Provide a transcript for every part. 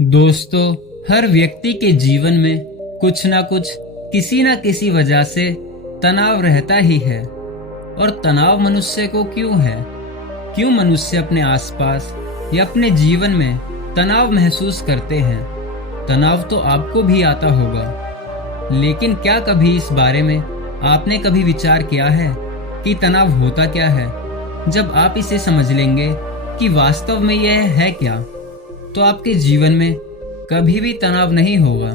दोस्तों, हर व्यक्ति के जीवन में कुछ ना कुछ किसी ना किसी वजह से तनाव रहता ही है। और तनाव मनुष्य को क्यों है? क्यों मनुष्य अपने आसपास या अपने जीवन में तनाव महसूस करते हैं? तनाव तो आपको भी आता होगा, लेकिन क्या कभी इस बारे में आपने कभी विचार किया है कि तनाव होता क्या है? जब आप इसे समझ लेंगे कि वास्तव में यह है क्या, तो आपके जीवन में कभी भी तनाव नहीं होगा।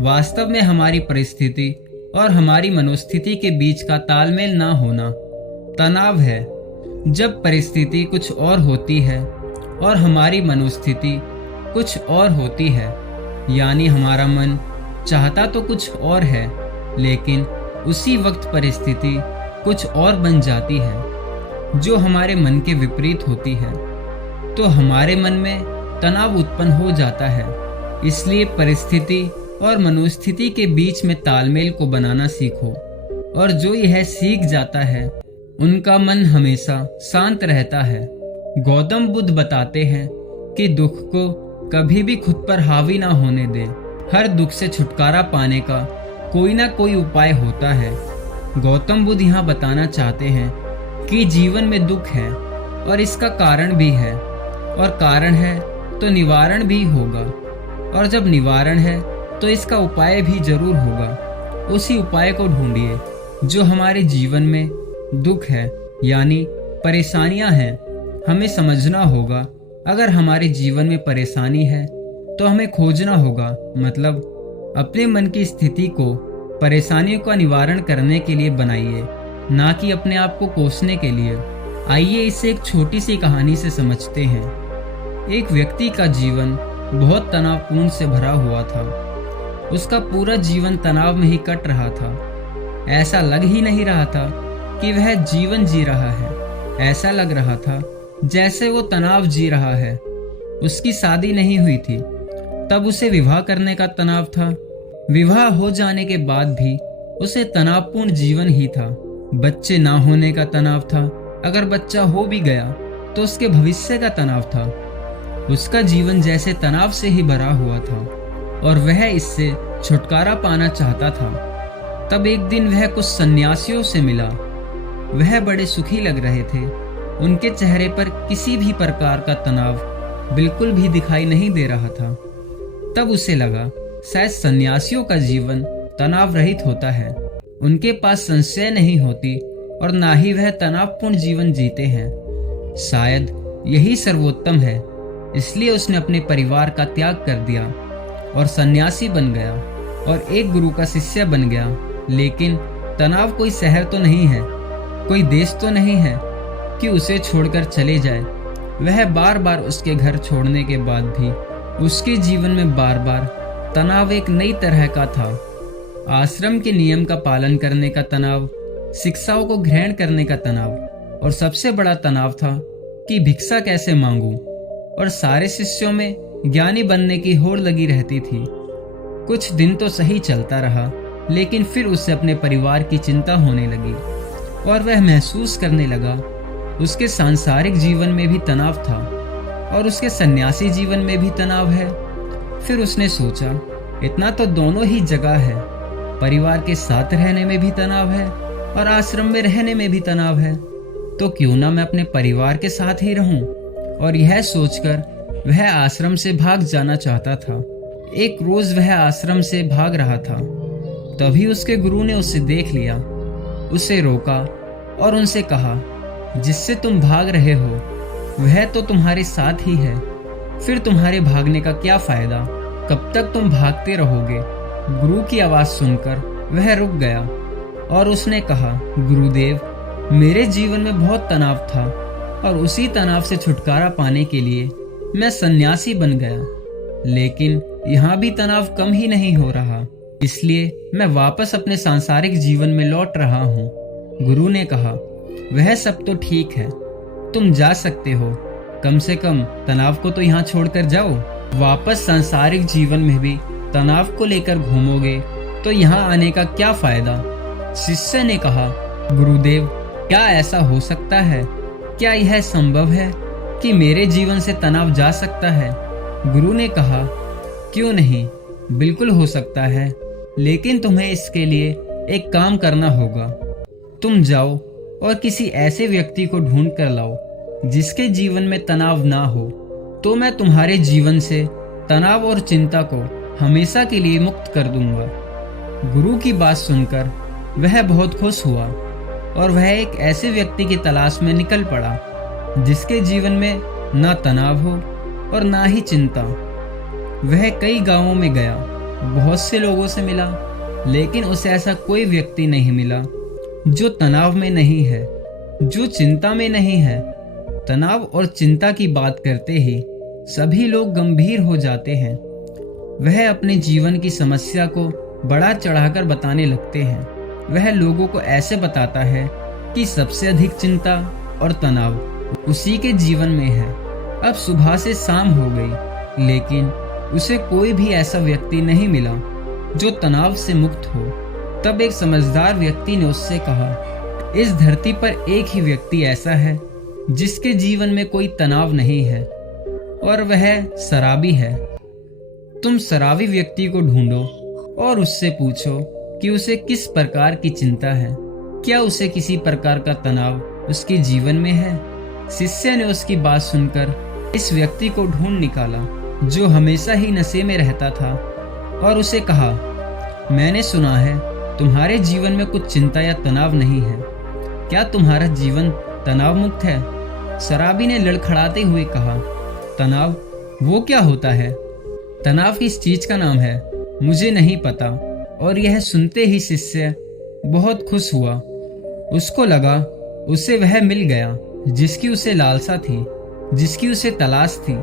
वास्तव में हमारी परिस्थिति और हमारी मनोस्थिति के बीच का तालमेल ना होना तनाव है। जब परिस्थिति कुछ और होती है और हमारी मनोस्थिति कुछ और होती है, यानी हमारा मन चाहता तो कुछ और है, लेकिन उसी वक्त परिस्थिति कुछ और बन जाती है जो हमारे मन के विपरीत होती है, तो हमारे मन में तनाव उत्पन्न हो जाता है। इसलिए परिस्थिति और मनोस्थिति के बीच में तालमेल को बनाना सीखो, और जो यह सीख जाता है उनका मन हमेशा शांत रहता है। गौतम बुद्ध बताते हैं कि दुख को कभी भी खुद पर हावी ना होने दे। हर दुख से छुटकारा पाने का कोई ना कोई उपाय होता है। गौतम बुद्ध यहाँ बताना चाहते हैं कि जीवन में दुख है और इसका कारण भी है, और कारण है तो निवारण भी होगा, और जब निवारण है तो इसका उपाय भी जरूर होगा। उसी उपाय को ढूंढिए। जो हमारे जीवन में दुख है यानी परेशानियां हैं, हमें समझना होगा अगर हमारे जीवन में परेशानी है तो हमें खोजना होगा, मतलब अपने मन की स्थिति को परेशानियों का निवारण करने के लिए बनाइए, ना कि अपने आप को कोसने के लिए। आइए इसे एक छोटी सी कहानी से समझते हैं। एक व्यक्ति का जीवन बहुत तनावपूर्ण से भरा हुआ था। उसका पूरा जीवन तनाव में ही कट रहा था। ऐसा लग ही नहीं रहा था कि वह जीवन जी रहा है। ऐसा लग रहा था जैसे वो तनाव जी रहा है। उसकी शादी नहीं हुई थी, तब उसे विवाह करने का तनाव था। विवाह हो जाने के बाद भी उसे तनावपूर्ण जीवन ही था। बच्चे ना होने का तनाव था। अगर बच्चा हो भी गया तो उसके भविष्य का तनाव था। उसका जीवन जैसे तनाव से ही भरा हुआ था और वह इससे छुटकारा पाना चाहता था। तब एक दिन वह कुछ सन्यासियों से मिला। वह बड़े सुखी लग रहे थे। उनके चेहरे पर किसी भी प्रकार का तनाव बिल्कुल भी दिखाई नहीं दे रहा था। तब उसे लगा शायद सन्यासियों का जीवन तनाव रहित होता है। उनके पास संशय नहीं होती और ना ही वह तनावपूर्ण जीवन जीते हैं। शायद यही सर्वोत्तम है। इसलिए उसने अपने परिवार का त्याग कर दिया और सन्यासी बन गया और एक गुरु का शिष्य बन गया। लेकिन तनाव कोई शहर तो नहीं है, कोई देश तो नहीं है कि उसे छोड़कर चले जाए। वह बार बार उसके घर छोड़ने के बाद भी उसके जीवन में बार बार तनाव एक नई तरह का था। आश्रम के नियम का पालन करने का तनाव, शिक्षाओं को ग्रहण करने का तनाव, और सबसे बड़ा तनाव था कि भिक्षा कैसे मांगूं। और सारे शिष्यों में ज्ञानी बनने की होड़ लगी रहती थी। कुछ दिन तो सही चलता रहा, लेकिन फिर उससे अपने परिवार की चिंता होने लगी और वह महसूस करने लगा उसके सांसारिक जीवन में भी तनाव था और उसके सन्यासी जीवन में भी तनाव है। फिर उसने सोचा, इतना तो दोनों ही जगह है। परिवार के साथ रहने में भी तनाव है और आश्रम में रहने में भी तनाव है, तो क्यों ना मैं अपने परिवार के साथ ही रहूं। और यह सोचकर वह आश्रम से भाग जाना चाहता था। एक रोज वह आश्रम से भाग रहा था, तभी उसके गुरु ने उसे देख लिया। उसे रोका और उनसे कहा, जिससे तुम भाग रहे हो वह तो तुम्हारे साथ ही है, फिर तुम्हारे भागने का क्या फायदा? कब तक तुम भागते रहोगे? गुरु की आवाज सुनकर वह रुक गया और उसने कहा, गुरुदेव, मेरे जीवन में बहुत तनाव था और उसी तनाव से छुटकारा पाने के लिए मैं सन्यासी बन गया, लेकिन यहाँ भी तनाव कम ही नहीं हो रहा। इसलिए मैं वापस अपने सांसारिक जीवन में लौट रहा हूँ। गुरु ने कहा, वह सब तो ठीक है, तुम जा सकते हो, कम से कम तनाव को तो यहाँ छोड़कर जाओ। वापस सांसारिक जीवन में भी तनाव को लेकर घूमोगे तो यहाँ आने का क्या फायदा? शिष्य ने कहा, गुरुदेव, क्या ऐसा हो सकता है? क्या यह संभव है कि मेरे जीवन से तनाव जा सकता है? गुरु ने कहा, क्यों नहीं, बिल्कुल हो सकता है, लेकिन तुम्हें इसके लिए एक काम करना होगा। तुम जाओ और किसी ऐसे व्यक्ति को ढूंढ कर लाओ जिसके जीवन में तनाव ना हो, तो मैं तुम्हारे जीवन से तनाव और चिंता को हमेशा के लिए मुक्त कर दूंगा। गुरु की बात सुनकर वह बहुत खुश हुआ और वह एक ऐसे व्यक्ति की तलाश में निकल पड़ा जिसके जीवन में ना तनाव हो और ना ही चिंता। वह कई गांवों में गया, बहुत से लोगों से मिला, लेकिन उसे ऐसा कोई व्यक्ति नहीं मिला जो तनाव में नहीं है, जो चिंता में नहीं है। तनाव और चिंता की बात करते ही सभी लोग गंभीर हो जाते हैं। वह अपने जीवन की समस्या को बढ़ा चढ़ाकर बताने लगते हैं। वह लोगों को ऐसे बताता है कि सबसे अधिक चिंता और तनाव उसी के जीवन में है। अब सुबह से शाम हो गई, लेकिन उसे कोई भी ऐसा व्यक्ति नहीं मिला जो तनाव से मुक्त हो। तब एक समझदार व्यक्ति ने उससे कहा, इस धरती पर एक ही व्यक्ति ऐसा है जिसके जीवन में कोई तनाव नहीं है, और वह शराबी है। तुम शराबी व्यक्ति को ढूंढो और उससे पूछो कि उसे किस प्रकार की चिंता है, क्या उसे किसी प्रकार का तनाव उसके जीवन में है। शिष्य ने उसकी बात सुनकर इस व्यक्ति को ढूंढ निकाला जो हमेशा ही नशे में रहता था, और उसे कहा, मैंने सुना है तुम्हारे जीवन में कुछ चिंता या तनाव नहीं है, क्या तुम्हारा जीवन तनाव मुक्त है? शराबी ने लड़खड़ाते हुए कहा, तनाव? वो क्या होता है? तनाव किस चीज का नाम है? मुझे नहीं पता। और यह सुनते ही शिष्य बहुत खुश हुआ। उसको लगा उसे वह मिल गया जिसकी उसे लालसा थी, जिसकी उसे तलाश थी।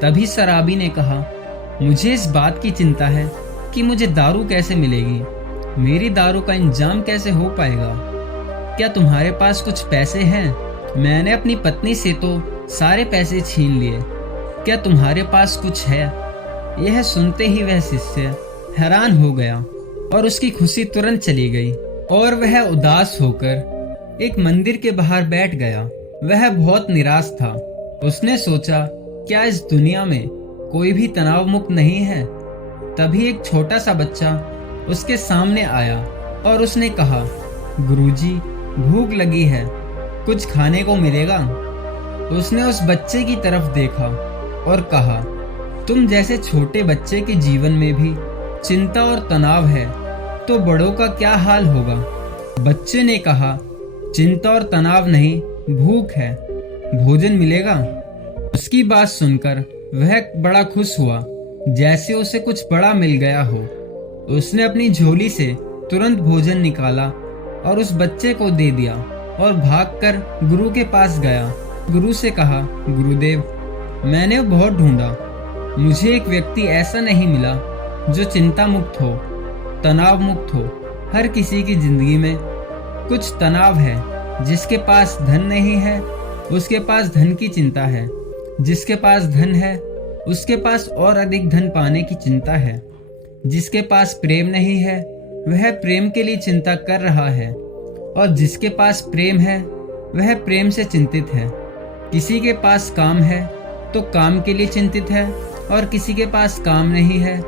तभी शराबी ने कहा, मुझे इस बात की चिंता है कि मुझे दारू कैसे मिलेगी, मेरी दारू का इंतजाम कैसे हो पाएगा। क्या तुम्हारे पास कुछ पैसे हैं? मैंने अपनी पत्नी से तो सारे पैसे छीन लिए, क्या तुम्हारे पास कुछ है? यह सुनते ही वह शिष्य हैरान हो गया और उसकी खुशी तुरंत चली गई और वह उदास होकर एक मंदिर के बाहर बैठ गया। वह बहुत निराश था। उसने सोचा, क्या इस दुनिया में कोई भी तनाव मुक्त नहीं है? तभी एक छोटा सा बच्चा उसके सामने आया और उसने कहा, गुरुजी, भूख लगी है, कुछ खाने को मिलेगा? उसने उस बच्चे की तरफ देखा और कहा, तुम जैसे छोटे बच्चे के जीवन में भी चिंता और तनाव है, तो बड़ों का क्या हाल होगा? बच्चे ने कहा, चिंता और तनाव नहीं, भूख है, भोजन मिलेगा? उसकी बात सुनकर वह बड़ा खुश हुआ, जैसे उसे कुछ बड़ा मिल गया हो। उसने अपनी झोली से तुरंत भोजन निकाला और उस बच्चे को दे दिया और भागकर गुरु के पास गया। गुरु से कहा, गुरुदेव, मैंने बहुत ढूंढा, मुझे एक व्यक्ति ऐसा नहीं मिला जो चिंता मुक्त हो, तनाव मुक्त हो। हर किसी की जिंदगी में कुछ तनाव है। जिसके पास धन नहीं है उसके पास धन की चिंता है, जिसके पास धन है उसके पास और अधिक धन पाने की चिंता है, जिसके पास प्रेम नहीं है वह प्रेम के लिए चिंता कर रहा है, और जिसके पास प्रेम है वह प्रेम से चिंतित है। किसी के पास काम है तो काम के लिए चिंतित है, और किसी के पास काम नहीं है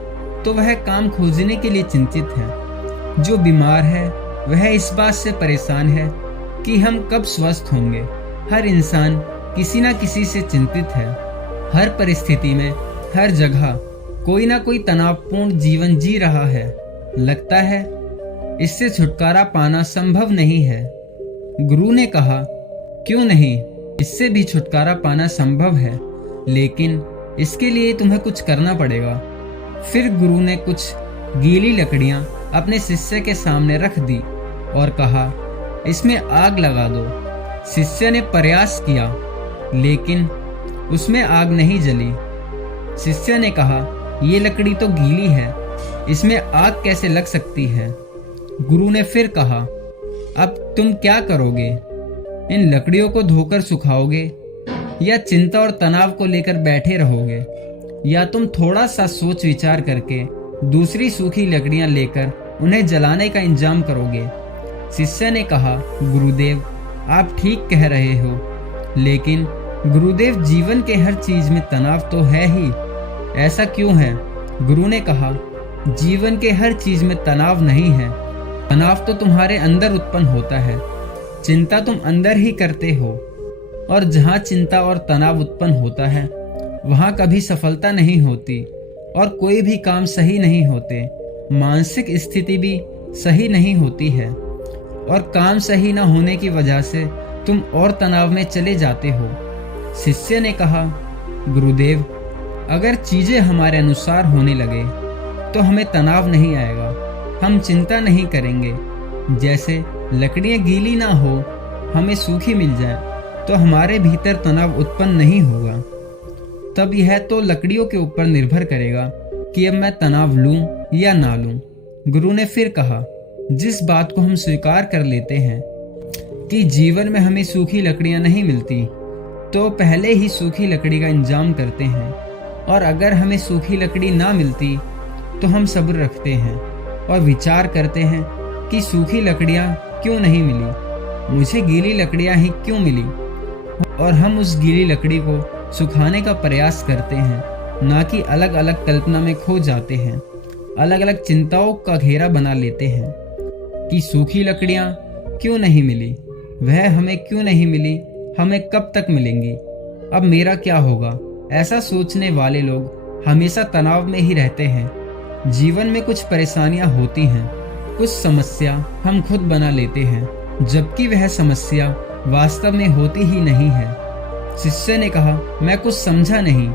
तो वह काम खोजने के लिए चिंतित है। जो बीमार है वह इस बात से परेशान है कि हम कब स्वस्थ होंगे। हर इंसान किसी न किसी से चिंतित है। हर परिस्थिति में, हर जगह कोई ना कोई तनावपूर्ण जीवन जी रहा है। लगता है इससे छुटकारा पाना संभव नहीं है। गुरु ने कहा, क्यों नहीं, इससे भी छुटकारा पाना संभव है, लेकिन इसके लिए तुम्हें कुछ करना पड़ेगा। फिर गुरु ने कुछ गीली लकड़ियां अपने शिष्य के सामने रख दी और कहा, इसमें आग लगा दो। शिष्य ने प्रयास किया, लेकिन उसमें आग नहीं जली। शिष्य ने कहा, ये लकड़ी तो गीली है, इसमें आग कैसे लग सकती है? गुरु ने फिर कहा, अब तुम क्या करोगे? इन लकड़ियों को धोकर सुखाओगे या चिंता और तनाव को लेकर बैठे रहोगे, या तुम थोड़ा सा सोच विचार करके दूसरी सूखी लकड़ियां लेकर उन्हें जलाने का इंतजाम करोगे? शिष्य ने कहा, गुरुदेव, आप ठीक कह रहे हो, लेकिन गुरुदेव, जीवन के हर चीज में तनाव तो है ही। ऐसा क्यों है? गुरु ने कहा, जीवन के हर चीज में तनाव नहीं है। तनाव तो तुम्हारे अंदर उत्पन्न होता है। चिंता तुम अंदर ही करते हो, और जहाँ चिंता और तनाव उत्पन्न होता है वहाँ कभी सफलता नहीं होती और कोई भी काम सही नहीं होते। मानसिक स्थिति भी सही नहीं होती है और काम सही न होने की वजह से तुम और तनाव में चले जाते हो। शिष्य ने कहा, गुरुदेव, अगर चीजें हमारे अनुसार होने लगे तो हमें तनाव नहीं आएगा, हम चिंता नहीं करेंगे। जैसे लकड़ियां गीली ना हो, हमें सूखी मिल जाए तो हमारे भीतर तनाव उत्पन्न नहीं होगा। तब यह तो लकड़ियों के ऊपर निर्भर करेगा कि अब मैं तनाव लूं या ना लूं। गुरु ने फिर कहा, जिस बात को हम स्वीकार कर लेते हैं कि जीवन में हमें सूखी लकड़ियां नहीं मिलती, तो पहले ही सूखी लकड़ी का इंतजाम करते हैं, और अगर हमें सूखी लकड़ी ना मिलती तो हम सब्र रखते हैं और विचार करते हैं कि सूखी लकड़ियां क्यों नहीं मिली, मुझे गीली लकड़ियां ही क्यों मिली, और हम उस गीली लकड़ी को सुखाने का प्रयास करते हैं, ना कि अलग अलग कल्पना में खो जाते हैं, अलग अलग चिंताओं का घेरा बना लेते हैं कि सूखी लकड़ियां क्यों नहीं मिली, वह हमें क्यों नहीं मिली, हमें कब तक मिलेंगी, अब मेरा क्या होगा। ऐसा सोचने वाले लोग हमेशा तनाव में ही रहते हैं। जीवन में कुछ परेशानियां होती हैं, कुछ समस्या हम खुद बना लेते हैं, जबकि वह समस्या वास्तव में होती ही नहीं है। शिष्य ने कहा, मैं कुछ समझा नहीं।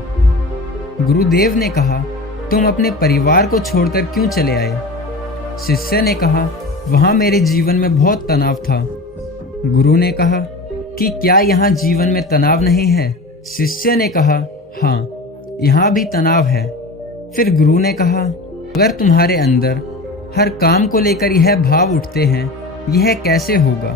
गुरुदेव ने कहा, तुम अपने परिवार को छोड़कर क्यों चले आए। शिष्य ने कहा, वहां मेरे जीवन में बहुत तनाव था। गुरु ने कहा कि क्या यहाँ जीवन में तनाव नहीं है। शिष्य ने कहा, हाँ, यहाँ भी तनाव है। फिर गुरु ने कहा, अगर तुम्हारे अंदर हर काम को लेकर यह भाव उठते हैं, यह कैसे होगा,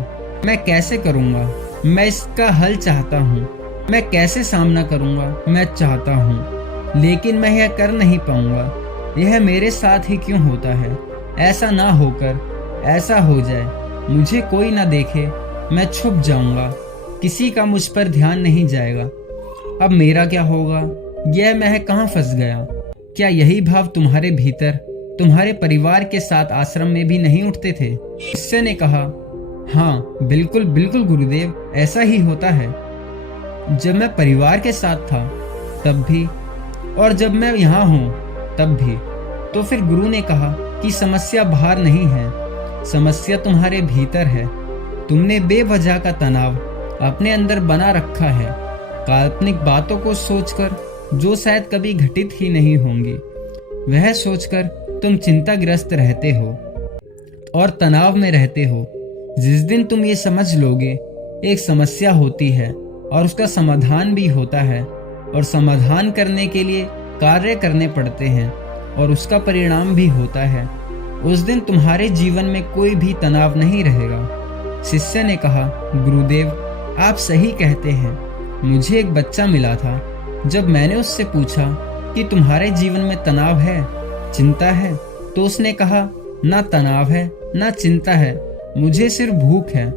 मैं कैसे करूँगा, मैं इसका हल चाहता हूँ, मैं कैसे सामना करूँगा, मैं चाहता हूँ लेकिन मैं यह कर नहीं पाऊँगा, यह मेरे साथ ही क्यों होता है। ऐसा ना होकर ऐसा हो जाए, मुझे कोई ना देखे, मैं छुप जाऊँगा, किसी का मुझ पर ध्यान नहीं जाएगा, अब मेरा क्या होगा, यह मैं कहाँ फंस गया। क्या यही भाव तुम्हारे भीतर तुम्हारे परिवार के साथ आश्रम में भी नहीं उठते थे। शिष्य ने कहा, हाँ बिल्कुल बिल्कुल गुरुदेव, ऐसा ही होता है। जब मैं परिवार के साथ था तब भी, और जब मैं यहाँ हूँ तब भी। तो फिर गुरु ने कहा कि समस्या बाहर नहीं है, समस्या तुम्हारे भीतर है। तुमने बेवजह का तनाव अपने अंदर बना रखा है, काल्पनिक बातों को सोचकर जो शायद कभी घटित ही नहीं होंगी, वह सोचकर तुम चिंताग्रस्त रहते हो और तनाव में रहते हो। जिस दिन तुम ये समझ लोगे एक समस्या होती है और उसका समाधान भी होता है, और समाधान करने के लिए कार्य करने पड़ते हैं और उसका परिणाम भी होता है, उस दिन तुम्हारे जीवन में कोई भी तनाव नहीं रहेगा। शिष्य ने कहा, गुरुदेव आप सही कहते हैं। मुझे एक बच्चा मिला था, जब मैंने उससे पूछा कि तुम्हारे जीवन में तनाव है, चिंता है, तो उसने कहा, ना तनाव है ना चिंता है, मुझे सिर्फ भूख है।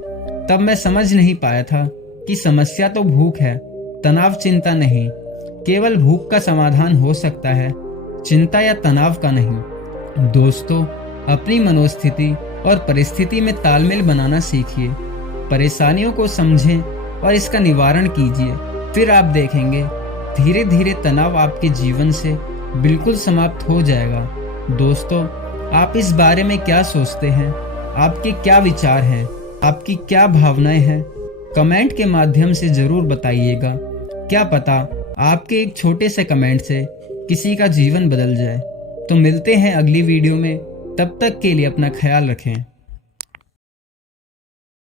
तब मैं समझ नहीं पाया था कि समस्या तो भूख है, तनाव चिंता नहीं। केवल भूख का समाधान हो सकता है, चिंता या तनाव का नहीं। दोस्तों, अपनी मनोस्थिति और परिस्थिति में तालमेल बनाना सीखिए, परेशानियों को समझें और इसका निवारण कीजिए। फिर आप देखेंगे धीरे धीरे तनाव आपके जीवन से बिल्कुल समाप्त हो जाएगा। दोस्तों, आप इस बारे में क्या सोचते हैं? आपके क्या विचार हैं? आपकी क्या भावनाएं हैं? कमेंट के माध्यम से जरूर बताइएगा। क्या पता आपके एक छोटे से कमेंट से किसी का जीवन बदल जाए। तो मिलते हैं अगली वीडियो में, तब तक के लिए अपना ख्याल रखें।